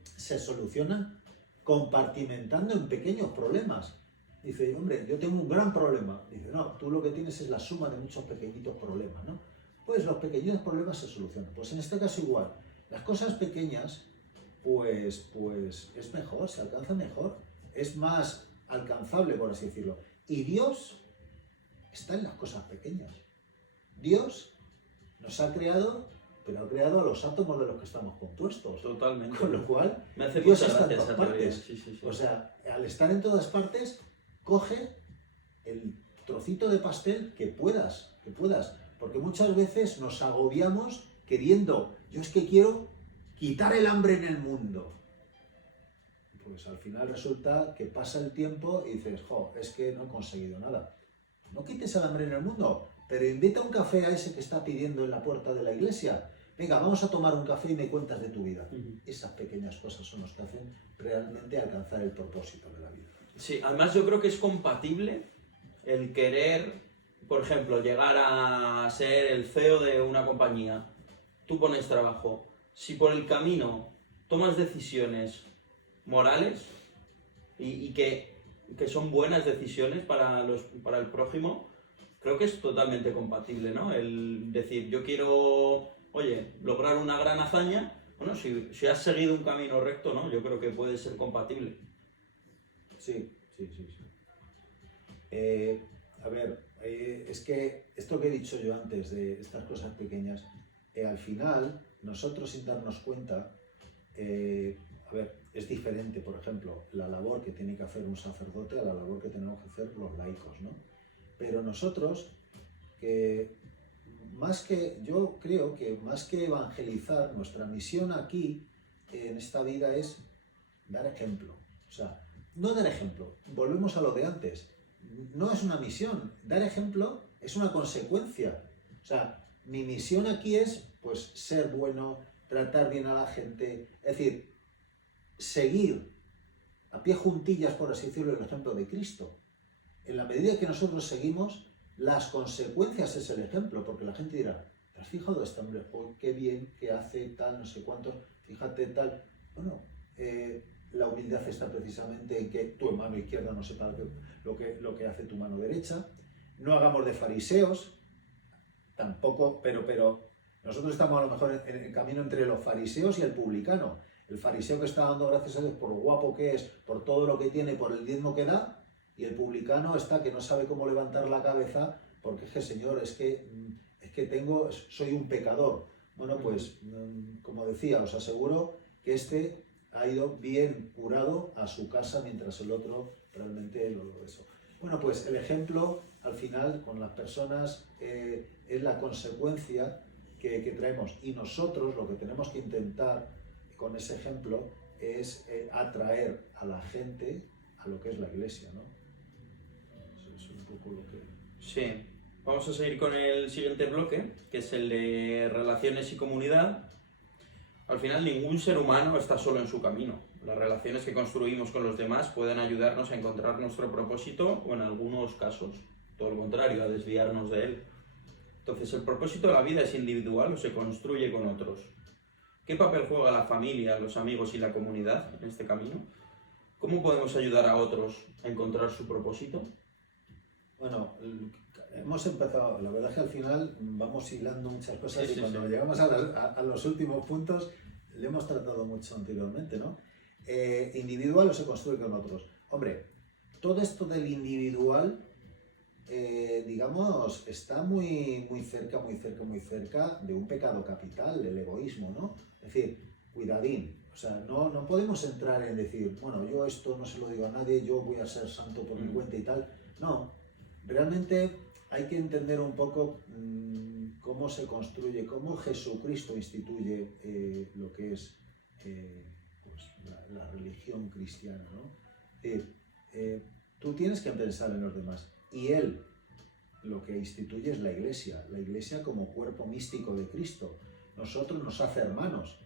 se solucionan compartimentando en pequeños problemas. Dice, hombre, yo tengo un gran problema. Dice, no, tú lo que tienes es la suma de muchos pequeñitos problemas, ¿no? Pues los pequeños problemas se solucionan. Pues en este caso igual, las cosas pequeñas, pues es mejor, se alcanza mejor, es más alcanzable, por así decirlo. Y Dios está en las cosas pequeñas. Dios nos ha creado, pero ha creado a los átomos de los que estamos compuestos. Totalmente. Con lo cual, me hace Dios mucha está en gracia todas esa teoría. partes. Sí. O sea, al estar en todas partes, coge el trocito de pastel que puedas. Porque muchas veces nos agobiamos queriendo, yo es que quiero quitar el hambre en el mundo. Pues al final resulta que pasa el tiempo y dices, jo, es que no he conseguido nada. No quites el hambre en el mundo, pero invita un café a ese que está pidiendo en la puerta de la iglesia. Venga, vamos a tomar un café y me cuentas de tu vida. Esas pequeñas cosas son las que hacen realmente alcanzar el propósito de la vida. Sí, además yo creo que es compatible el querer, por ejemplo, llegar a ser el CEO de una compañía. Tú pones trabajo. Si por el camino tomas decisiones morales y que son buenas decisiones para el prójimo, creo que es totalmente compatible, ¿no? El decir, yo quiero, oye, lograr una gran hazaña, bueno, si has seguido un camino recto, ¿no? Yo creo que puede ser compatible. Sí. A ver, es que esto que he dicho yo antes de estas cosas pequeñas, al final, nosotros sin darnos cuenta, a ver, es diferente, por ejemplo, la labor que tiene que hacer un sacerdote a la labor que tenemos que hacer los laicos, ¿no? Pero nosotros, yo creo que más que evangelizar, nuestra misión aquí, en esta vida, es dar ejemplo. O sea, no dar ejemplo, volvemos a lo de antes. No es una misión, dar ejemplo es una consecuencia. O sea, mi misión aquí es, pues, ser bueno, tratar bien a la gente, es decir, seguir a pie juntillas, por así decirlo, el ejemplo de Cristo. En la medida que nosotros seguimos, las consecuencias es el ejemplo, porque la gente dirá, ¿te has fijado este hombre? Oh, qué bien que hace tal, no sé cuántos, fíjate tal. Bueno, la humildad está precisamente en que tu mano izquierda no sepa lo que hace tu mano derecha. No hagamos de fariseos, tampoco, pero nosotros estamos a lo mejor en el camino entre los fariseos y el publicano. El fariseo que está dando gracias a Dios por lo guapo que es, por todo lo que tiene, por el diezmo que da, y el publicano está que no sabe cómo levantar la cabeza porque es que, Señor, soy un pecador. Bueno, pues, como decía, os aseguro que este ha ido bien curado a su casa mientras el otro realmente lo eso. Bueno, pues el ejemplo, al final, con las personas, es la consecuencia que traemos. Y nosotros lo que tenemos que intentar con ese ejemplo es atraer a la gente a lo que es la iglesia, ¿no? Eso es un poco lo que... Sí. Vamos a seguir con el siguiente bloque, que es el de relaciones y comunidad. Al final, ningún ser humano está solo en su camino. Las relaciones que construimos con los demás pueden ayudarnos a encontrar nuestro propósito o, en algunos casos, todo lo contrario, a desviarnos de él. Entonces, ¿el propósito de la vida es individual o se construye con otros? ¿Qué papel juega la familia, los amigos y la comunidad en este camino? ¿Cómo podemos ayudar a otros a encontrar su propósito? Bueno, hemos empezado, la verdad es que al final vamos hilando muchas cosas sí, y cuando sí. llegamos a los últimos puntos lo hemos tratado mucho anteriormente, ¿no? Individual o se construye con otros. Hombre, todo esto del individual, digamos, está muy, muy cerca, muy cerca, muy cerca de un pecado capital, el egoísmo, ¿no? Es decir, cuidadín. O sea, no podemos entrar en decir, bueno, yo esto no se lo digo a nadie, yo voy a ser santo por mi cuenta y tal. No, realmente hay que entender un poco cómo se construye, cómo Jesucristo instituye lo que es pues, la religión cristiana, ¿no? Es decir, tú tienes que pensar en los demás y Él lo que instituye es la iglesia como cuerpo místico de Cristo. Nosotros nos hace hermanos.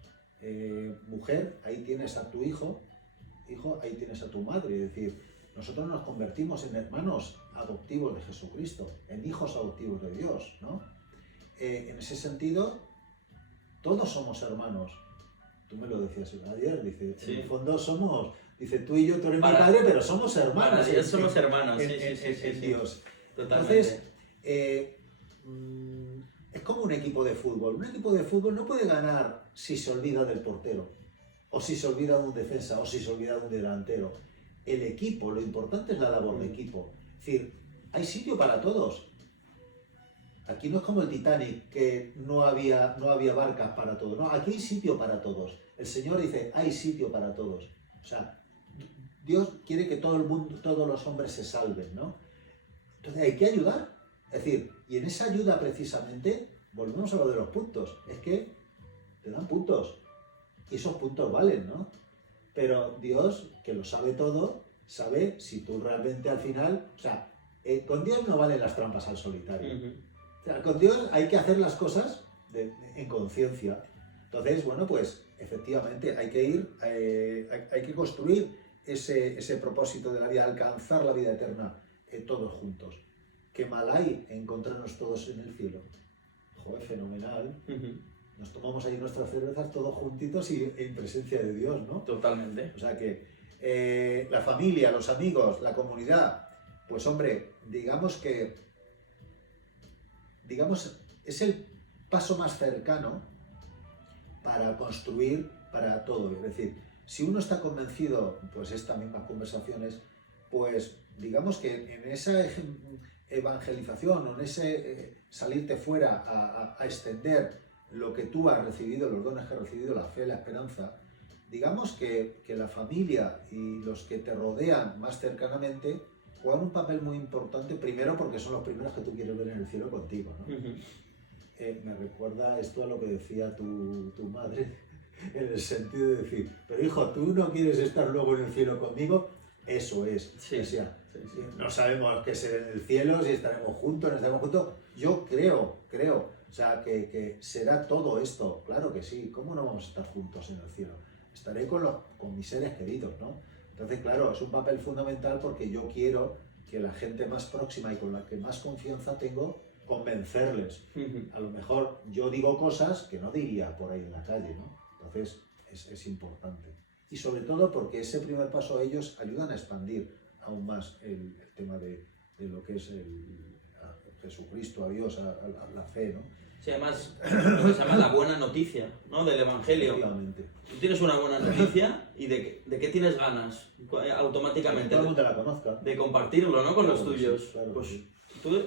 Mujer, ahí tienes a tu hijo, ahí tienes a tu madre, es decir, nosotros nos convertimos en hermanos adoptivos de Jesucristo, en hijos adoptivos de Dios, ¿no? En ese sentido, todos somos hermanos. Tú me lo decías ayer, dice, sí. En el fondo somos, dice, tú y yo, tú eres mi padre, pero somos hermanos. Para Dios somos hermanos, en Dios. Totalmente. Entonces, es como un equipo de fútbol. Un equipo de fútbol no puede ganar si se olvida del portero, o si se olvida de un defensa, o si se olvida de un delantero. El equipo, lo importante es la labor de equipo. Es decir, hay sitio para todos. Aquí no es como el Titanic, que no había barcas para todos. No, aquí hay sitio para todos. El Señor dice, hay sitio para todos. O sea, Dios quiere que todo el mundo, todos los hombres se salven, ¿no? Entonces hay que ayudar. Es decir, y en esa ayuda precisamente, volvemos a lo de los puntos. Es que te dan puntos. Y esos puntos valen, ¿no? Pero Dios, que lo sabe todo, sabe si tú realmente al final... O sea, con Dios no valen las trampas al solitario. O sea, con Dios hay que hacer las cosas en conciencia. Entonces, bueno, pues efectivamente hay que ir, hay que construir ese propósito de la vida, alcanzar la vida eterna todos juntos. Qué mal hay encontrarnos todos en el cielo. Joder, fenomenal. Nos tomamos ahí nuestras cervezas todos juntitos y en presencia de Dios, ¿no? Totalmente. O sea que la familia, los amigos, la comunidad, pues hombre, digamos es el paso más cercano para construir para todo. Es decir, si uno está convencido, pues estas mismas conversaciones, pues digamos que en esa evangelización o en ese salirte fuera a extender lo que tú has recibido, los dones que has recibido, la fe, la esperanza, digamos que la familia y los que te rodean más cercanamente juegan un papel muy importante, primero porque son los primeros que tú quieres ver en el cielo contigo, ¿no? Me recuerda esto a lo que decía tu madre, en el sentido de decir, pero hijo, ¿tú no quieres estar luego en el cielo conmigo? Eso es. Sí, o sea, sí. no sabemos qué será en el cielo, si estaremos juntos, no estaremos juntos. Yo creo, o sea, que será todo esto. Claro que sí, ¿cómo no vamos a estar juntos en el cielo? Estaré con mis seres queridos, ¿no? Entonces, claro, es un papel fundamental porque yo quiero que la gente más próxima y con la que más confianza tengo, convencerles. A lo mejor yo digo cosas que no diría por ahí en la calle, ¿no? Entonces, es importante. Y sobre todo porque ese primer paso a ellos ayudan a expandir aún más el tema de lo que es a Jesucristo, a Dios, a la fe, ¿no? Sí, además, lo que se llama la buena noticia, ¿no? Del Evangelio. Tú tienes una buena noticia y ¿de qué tienes ganas? Automáticamente. Que todo el mundo la conozca. De compartirlo, ¿no? Con los tuyos. Sí, claro, pues sí. Tú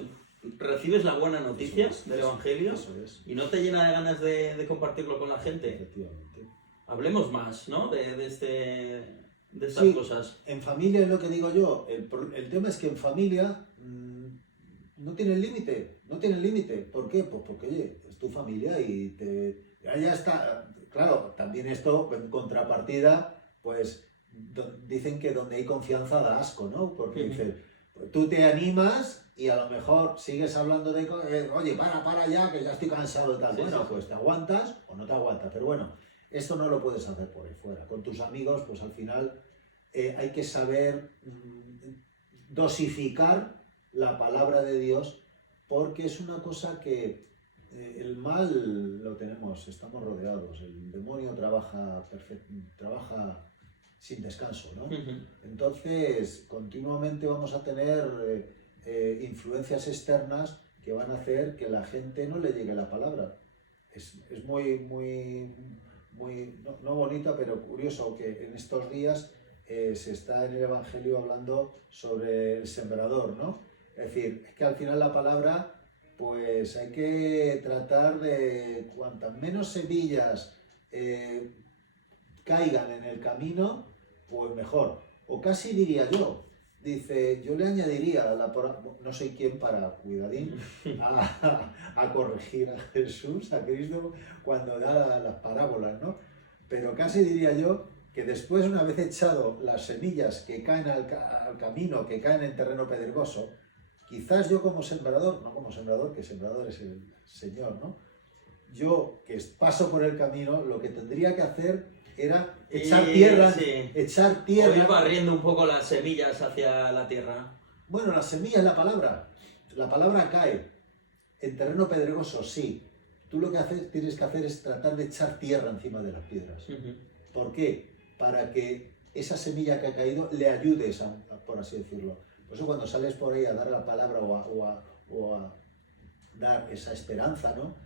recibes la buena noticia del Evangelio eso es. Y no te llena de ganas de compartirlo con la gente. Efectivamente. Hablemos más, ¿no? De estas sí, cosas. En familia es lo que digo yo. El tema es que en familia no tiene límite. No tiene límite. ¿Por qué? Pues porque, oye, es tu familia y ya está. Claro, también esto en contrapartida, pues dicen que donde hay confianza da asco, ¿no? Porque dicen, pues, tú te animas y a lo mejor sigues hablando de, oye, para ya, que ya estoy cansado y tal. Sí, bueno, sí. Pues te aguantas o no te aguantas, pero bueno, esto no lo puedes hacer por ahí fuera. Con tus amigos, pues al final hay que saber dosificar la palabra de Dios, porque es una cosa que el mal lo tenemos, estamos rodeados, el demonio trabaja sin descanso, ¿no? Entonces, continuamente vamos a tener influencias externas que van a hacer que la gente no le llegue la palabra. Es muy muy no bonita, pero curioso, que en estos días se está en el Evangelio hablando sobre el sembrador, ¿no? Es decir, es que al final la palabra, pues hay que tratar de cuantas menos semillas caigan en el camino, pues mejor. O casi diría yo, dice, yo le añadiría, no soy quien para, cuidadín, a corregir a Jesús, a Cristo, cuando da las parábolas, ¿no? Pero casi diría yo que después, una vez echado las semillas que caen al camino, que caen en terreno pedregoso, quizás yo como sembrador, no como sembrador, que sembrador es el Señor, ¿no? Yo, que paso por el camino, lo que tendría que hacer era echar tierra, sí. echar tierra. O ir barriendo un poco las semillas hacia la tierra. Bueno, la semilla es la palabra cae en terreno pedregoso, sí. Tú lo que tienes que hacer es tratar de echar tierra encima de las piedras. ¿Por qué? Para que esa semilla que ha caído le ayudes, por así decirlo. Por eso cuando sales por ahí a dar la palabra o a dar esa esperanza, ¿no?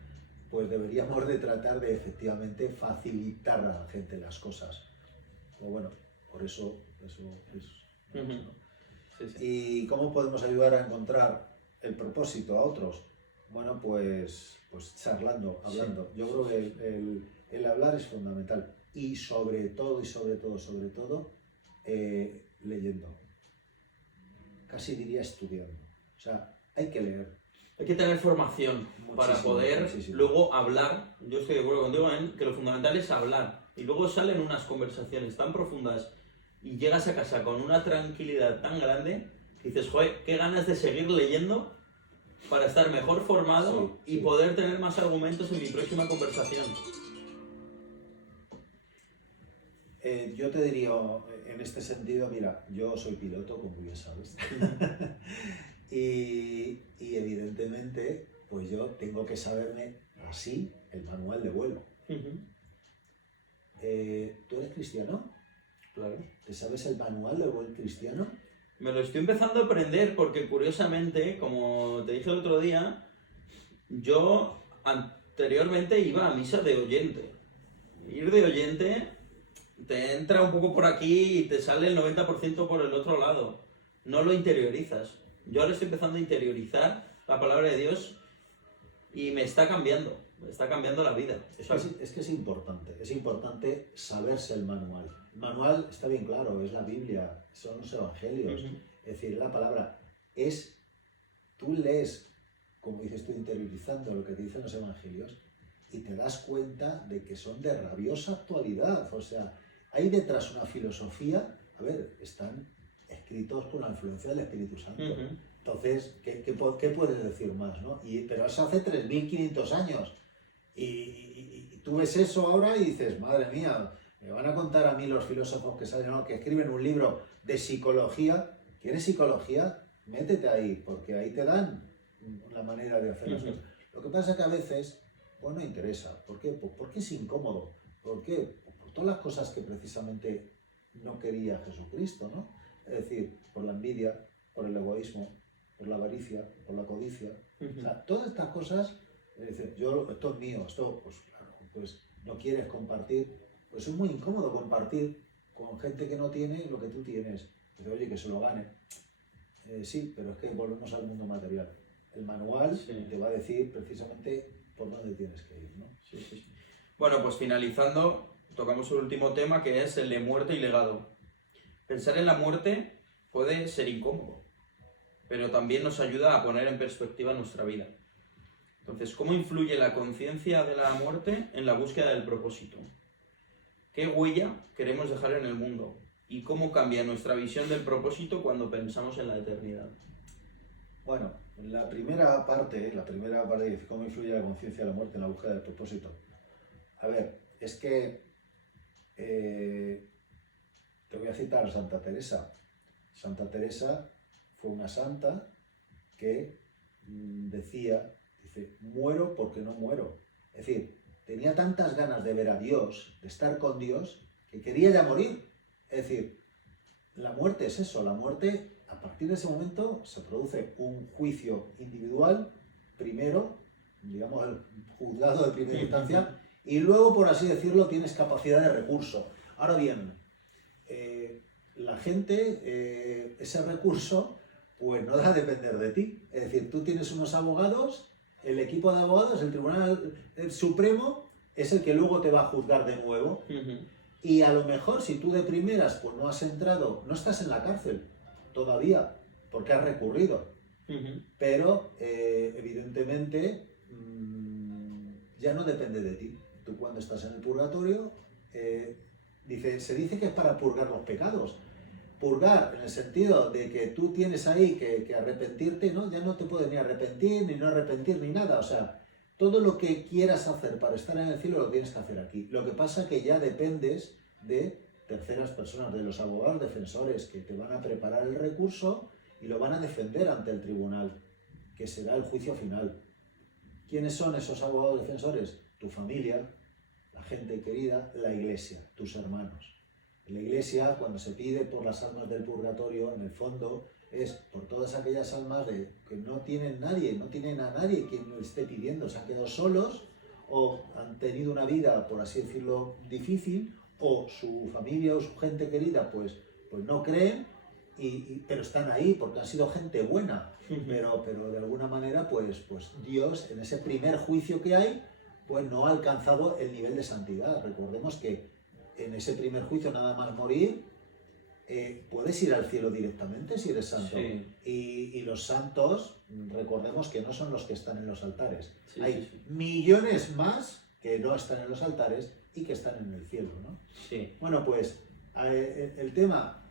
Pues deberíamos de tratar de efectivamente facilitar a la gente las cosas. Pero bueno, por eso es... ¿no? Sí, sí. ¿Y cómo podemos ayudar a encontrar el propósito a otros? Bueno, pues charlando, hablando. Sí. Yo creo que el hablar es fundamental. Y sobre todo, leyendo. Casi diría estudiando. O sea, hay que leer. Hay que tener formación para poder luego hablar. Yo estoy de acuerdo contigo en que lo fundamental es hablar. Y luego salen unas conversaciones tan profundas y llegas a casa con una tranquilidad tan grande que dices, joder, qué ganas de seguir leyendo para estar mejor formado y poder tener más argumentos en mi próxima conversación. Yo te diría, en este sentido, mira, yo soy piloto, como bien sabes. Y evidentemente, pues yo tengo que saberme así el manual de vuelo. ¿Tú eres cristiano? Claro. ¿Te sabes el manual de vuelo cristiano? Me lo estoy empezando a aprender porque curiosamente, como te dije el otro día, yo anteriormente iba a misa de oyente. Ir de oyente te entra un poco por aquí y te sale el 90% por el otro lado. No lo interiorizas. Yo ahora estoy empezando a interiorizar la palabra de Dios y me está cambiando la vida. Es que es importante saberse el manual. El manual está bien claro, es la Biblia, son los evangelios, es decir, la palabra tú lees, como dices tú, interiorizando lo que te dicen los evangelios y te das cuenta de que son de rabiosa actualidad, o sea, hay detrás una filosofía, están escritos con la influencia del Espíritu Santo. Entonces, ¿qué puedes decir más, ¿no? Pero eso hace 3.500 años. Y tú ves eso ahora y dices, madre mía, me van a contar a mí los filósofos que salen, ¿no?, que escriben un libro de psicología. ¿Quieres psicología? Métete ahí, porque ahí te dan una manera de hacer las cosas. Lo que pasa es que a veces, pues no interesa. ¿Por qué? Pues porque es incómodo. ¿Por qué? Por todas las cosas que precisamente no quería Jesucristo, ¿no? Es decir, por la envidia, por el egoísmo, por la avaricia, por la codicia. O sea, todas estas cosas, es decir, esto es mío, esto, pues claro, pues no quieres compartir, pues es muy incómodo compartir con gente que no tiene lo que tú tienes. Dice, oye, que se lo gane. Sí, pero es que volvemos al mundo material. El manual te va a decir precisamente por dónde tienes que ir, ¿no? Sí. Bueno, pues finalizando, tocamos el último tema, que es el de muerte y legado. Pensar en la muerte puede ser incómodo, pero también nos ayuda a poner en perspectiva nuestra vida. Entonces, ¿cómo influye la conciencia de la muerte en la búsqueda del propósito? ¿Qué huella queremos dejar en el mundo? ¿Y cómo cambia nuestra visión del propósito cuando pensamos en la eternidad? Bueno, la primera parte de cómo influye la conciencia de la muerte en la búsqueda del propósito. A ver, es que te voy a citar a Santa Teresa. Santa Teresa fue una santa que dice, muero porque no muero. Es decir, tenía tantas ganas de ver a Dios, de estar con Dios, que quería ya morir. Es decir, la muerte es eso, la muerte, a partir de ese momento se produce un juicio individual, primero, digamos el juzgado de primera instancia, Y luego, por así decirlo, tienes capacidad de recurso. Ahora bien, la gente, ese recurso, pues no va a depender de ti. Es decir, tú tienes unos abogados, el equipo de abogados, el Tribunal Supremo, es el que luego te va a juzgar de nuevo. Y a lo mejor, si tú de primeras pues no has entrado, no estás en la cárcel todavía, porque has recurrido. Pero, evidentemente, ya no depende de ti. Tú cuando estás en el purgatorio, se dice que es para purgar los pecados. Purgar en el sentido de que tú tienes ahí que arrepentirte, ¿no? Ya no te puedes ni arrepentir, ni no arrepentir, ni nada. O sea, todo lo que quieras hacer para estar en el cielo lo tienes que hacer aquí. Lo que pasa es que ya dependes de terceras personas, de los abogados defensores que te van a preparar el recurso y lo van a defender ante el tribunal, que será el juicio final. ¿Quiénes son esos abogados defensores? Tu familia, la gente querida, la iglesia, tus hermanos. En la iglesia, cuando se pide por las almas del purgatorio, en el fondo es por todas aquellas almas que no tienen nadie, no tienen a nadie quien lo esté pidiendo, se han quedado solos o han tenido una vida, por así decirlo, difícil, o su familia o su gente querida pues no creen, pero están ahí porque han sido gente buena, pero de alguna manera pues Dios en ese primer juicio que hay pues no ha alcanzado el nivel de santidad. Recordemos que en ese primer juicio, nada más morir, puedes ir al cielo directamente si eres santo. Sí. Y los santos, recordemos que no son los que están en los altares. Sí, hay sí. millones más que no están en los altares y que están en el cielo, ¿no? Sí. Bueno, pues el tema,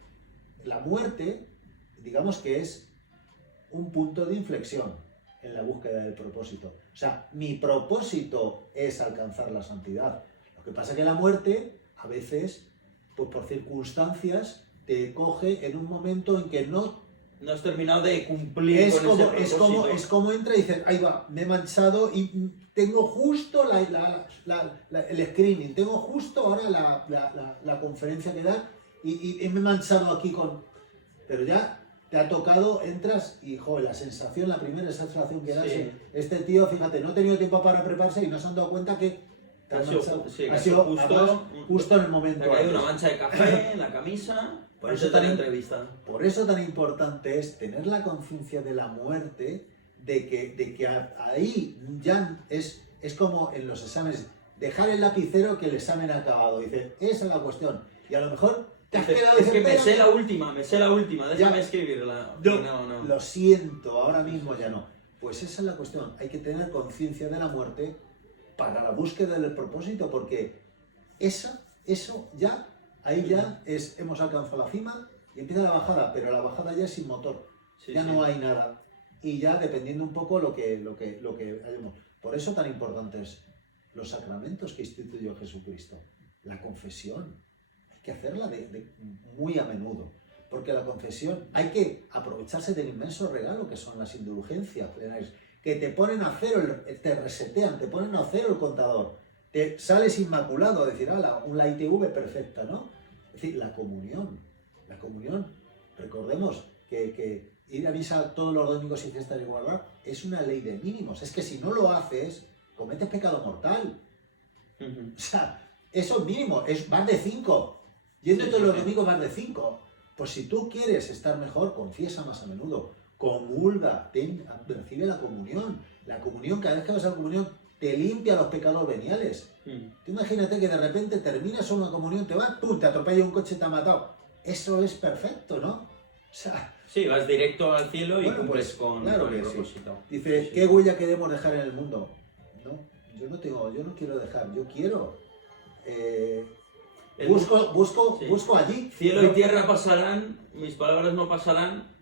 la muerte, digamos que es un punto de inflexión en la búsqueda del propósito. O sea, mi propósito es alcanzar la santidad. Lo que pasa es que la muerte, a veces, pues por circunstancias, te coge en un momento en que no has terminado de cumplir es con ese propósito. es como entra y dices, ahí va, me he manchado y tengo justo el screening, tengo justo ahora la conferencia que da y me he manchado aquí con... Pero ya te ha tocado, entras y, joder, la sensación, la primera sensación que das, Sí. este tío, fíjate, no ha tenido tiempo para prepararse y no se han dado cuenta que te Ha has sido manchado. ju- sí, Ha ha sido sido además, justo en el momento. Te ha caído antes. una mancha de café en la camisa. Por Por eso eso te la también- entrevista. Por eso tan importante es tener la conciencia de la muerte, de que ahí ya es como en los exámenes, dejar el lapicero que el examen ha acabado. Dice, esa es la cuestión. Y a lo mejor te has quedado... Es que dices, me sé "Espera, la última, déjame Ya. escribirla. yo No. Lo siento, ahora mismo ya no". Pues esa es la cuestión. Hay que tener conciencia de la muerte para la búsqueda del propósito, porque eso ya... Ahí ya hemos alcanzado la cima y empieza la bajada, pero la bajada ya es sin motor, Sí, ya sí. no hay nada. Y ya dependiendo un poco lo que hayamos. Por eso tan importantes los sacramentos que instituyó Jesucristo. La confesión, hay que hacerla muy a menudo, porque la confesión hay que aprovecharse del inmenso regalo que son las indulgencias plenarias, que te ponen a cero, te resetean, te ponen a cero el contador. Te sales inmaculado, a decir, la ITV perfecta, ¿no? Es decir, la comunión, recordemos que ir a misa todos los domingos y fiestas de guardar es una ley de mínimos, es que si no lo haces, cometes pecado mortal. O sea, eso es mínimo, es más de 5, yendo Sí, todos sí, los sí. domingos más de 5. Pues si tú quieres estar mejor, confiesa más a menudo, comulga, recibe la comunión, cada vez que vas a la comunión, te limpia los pecados veniales. Tú imagínate que de repente terminas una comunión, te vas, ¡pum!, te atropella un coche y te ha matado. Eso es perfecto, ¿no? O sea, Sí, vas directo al cielo y Bueno, cumples pues, con claro el que sí. propósito. dice, Sí, sí. ¿qué huella queremos dejar en el mundo? No, yo no quiero dejar, yo quiero. El Busco allí. Cielo y tierra pasarán, mis palabras no pasarán.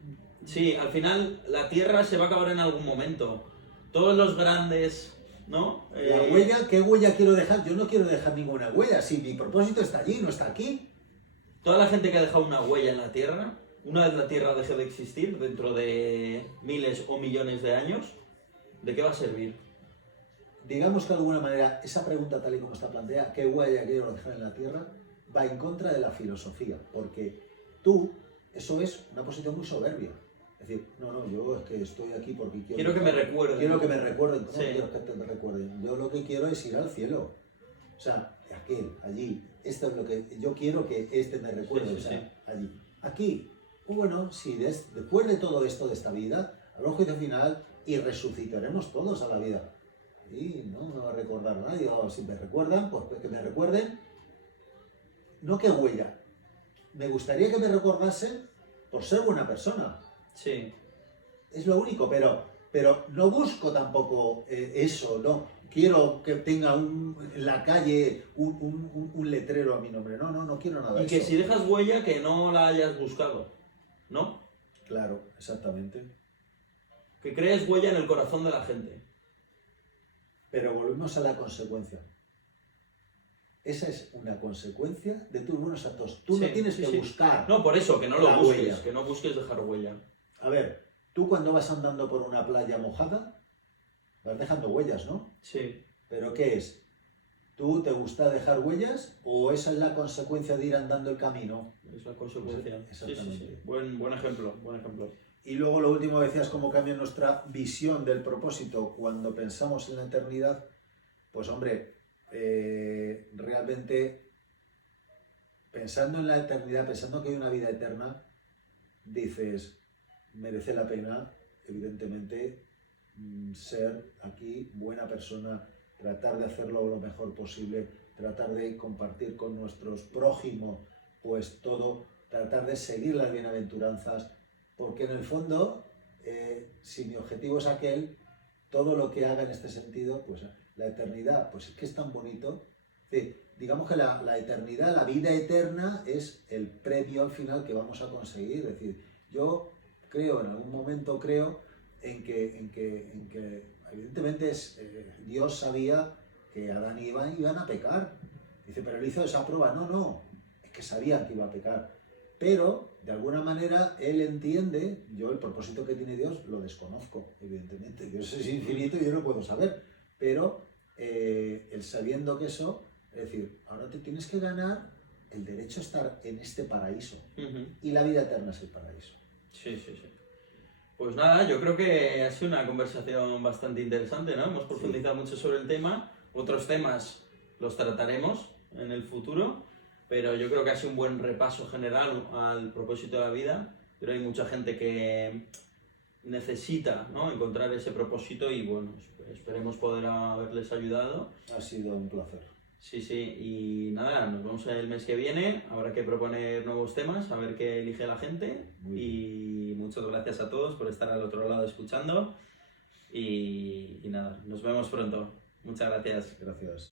Sí, al final la tierra se va a acabar en algún momento. Todos los grandes, ¿no? La huella, ¿qué huella quiero dejar? Yo no quiero dejar ninguna huella. Si mi propósito está allí, no está aquí. Toda la gente que ha dejado una huella en la tierra, una vez la tierra deje de existir, dentro de miles o millones de años, ¿de qué va a servir? Digamos que de alguna manera, esa pregunta tal y como está planteada, ¿qué huella quiero dejar en la tierra?, va en contra de la filosofía. Porque eso es una posición muy soberbia. Es decir, no, yo es que estoy aquí porque quiero... Quiero que me recuerden. Quiero que me recuerden. ¿Cómo Sí. quiero que me recuerden? Yo lo que quiero es ir al cielo. O sea, aquel, allí, esto es lo que yo quiero que este me recuerde, Sí, o sí, sea, sí. allí. Aquí, bueno, si después de todo esto de esta vida, habrá un juicio final y resucitaremos todos a la vida. Y no me va a recordar nadie, o si me recuerdan, pues que me recuerden, no que huella. Me gustaría que me recordasen por ser buena persona. Sí. Es lo único, pero no busco tampoco eso, no. Quiero que tenga en la calle un letrero a mi nombre. No quiero nada Y de que eso. si dejas huella, que no la hayas buscado, ¿no? Claro, exactamente. Que crees huella en el corazón de la gente. Pero volvemos a la consecuencia. Esa es una consecuencia de tus buenos actos. Tú no Sí, tienes sí, que sí. buscar. No, por eso, que no lo La busques, huella. que no busques dejar huella. A ver, tú cuando vas andando por una playa mojada, vas dejando huellas, ¿no? Sí. ¿Pero qué es? ¿Tú te gusta dejar huellas o esa es la consecuencia de ir andando el camino? Es la consecuencia. Exactamente. Sí. Buen ejemplo, buen ejemplo. Y luego lo último decías cómo cambia nuestra visión del propósito cuando pensamos en la eternidad. Pues hombre, realmente pensando en la eternidad, pensando que hay una vida eterna, dices, merece la pena, evidentemente, ser aquí buena persona, tratar de hacerlo lo mejor posible, tratar de compartir con nuestros prójimos, pues todo, tratar de seguir las bienaventuranzas, porque en el fondo, si mi objetivo es aquel, todo lo que haga en este sentido, pues la eternidad, pues es que es tan bonito. Sí, digamos que la eternidad, la vida eterna es el premio al final que vamos a conseguir. Es decir, yo creo, en algún momento creo, en que evidentemente Dios sabía que Adán y Eva iban a pecar. Dice, pero él hizo esa prueba. No, es que sabía que iba a pecar. Pero, de alguna manera, él entiende, yo el propósito que tiene Dios lo desconozco, evidentemente. Dios es infinito y yo no puedo saber. Pero, él sabiendo que eso, es decir, ahora te tienes que ganar el derecho a estar en este paraíso. Y la vida eterna es el paraíso. Sí. Pues nada, yo creo que ha sido una conversación bastante interesante, ¿no? Hemos profundizado mucho sobre el tema. Otros temas los trataremos en el futuro, pero yo creo que ha sido un buen repaso general al propósito de la vida. Pero hay mucha gente que necesita, ¿no?, encontrar ese propósito y bueno, esperemos poder haberles ayudado. Ha sido un placer. Sí, y nada, nos vemos el mes que viene, habrá que proponer nuevos temas, a ver qué elige la gente. Y muchas gracias a todos por estar al otro lado escuchando y nada, nos vemos pronto. Muchas gracias. Gracias.